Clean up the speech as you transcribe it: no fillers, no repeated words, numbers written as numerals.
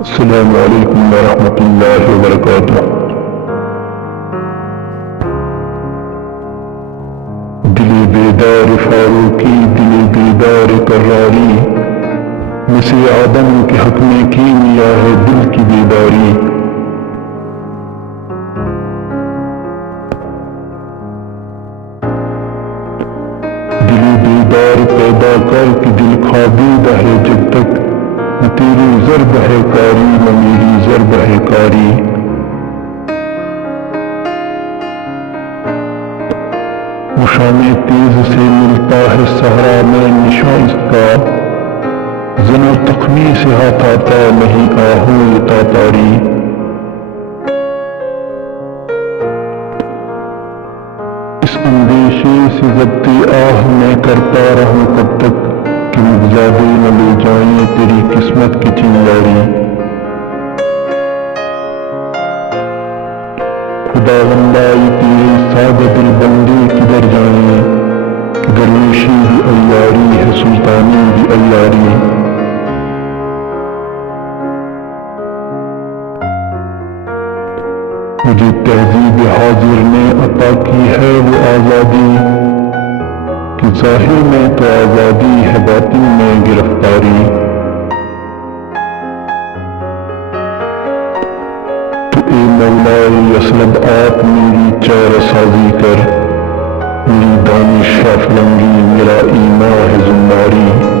السلام علیکم ورحمۃ اللہ وبرکاتہ۔ دل بیدار فاروقی، دل بیدار قراری، مس آدم کے حق میں کیمیا ہے دل کی بیداری۔ دل بیدار پیدا کر کے دل خوابیدہ ہے جب تک، نہ تیری ضرب ہے کاری نہ میری ضرب ہے کاری۔ مشام تیز سے ملتا ہے صحرا میں نشاں اس کا، زن و تخمی سے ہاتھ آتا نہیں آہوں یہ تاتاری۔ اس اندیشے سے ضبط آہ میں کرتا رہوں کب تک، کہ مغزادے نہ لے جائیں تیری قسمت کی چنگاری۔ خداوندائی تیرے سادہ دل بندے کدھر جائیں، کہ درویشی بھی عیاری ہے سلطانی بھی عیاری۔ مجھے تہذیب حاضر نے عطا کی ہے وہ آزادی، کہ ظاہر میں تو آزادی ہے باطن میں گرفتاری۔ تو اے مولائے یثرب آپ میری چارہ سازی کر، میری دانش افلنگی میرا ایمان ہے زناری۔